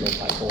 有排歌。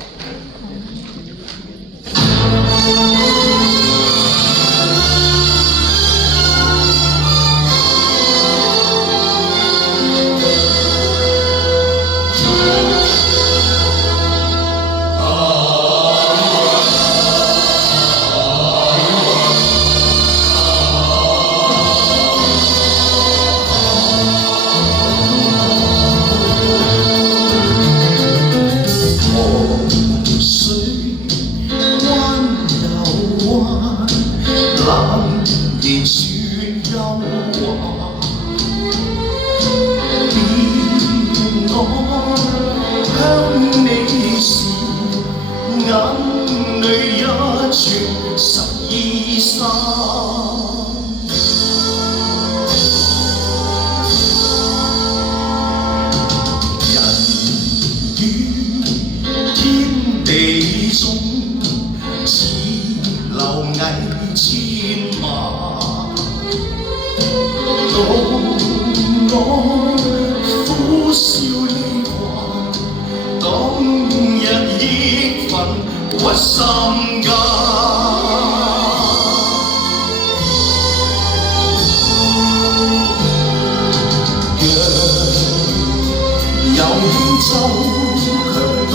然說憂患，變我向你時，眼淚一串12、13。人於天地中，似螻蟻千萬。到我苦笑離幻，當日憶憤鬱心間。若有輕舟強渡，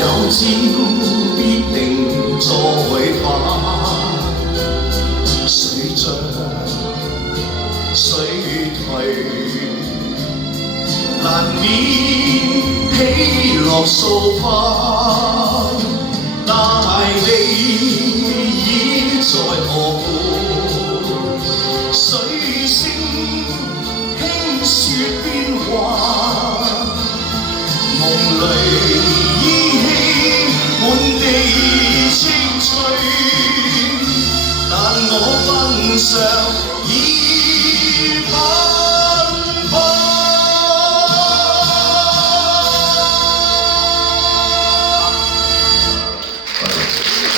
有朝必定再返。水漲水退，難免喜樂數番。大地已在河畔，水聲輕說變幻。夢裏依稀滿地青翠，但我奔上已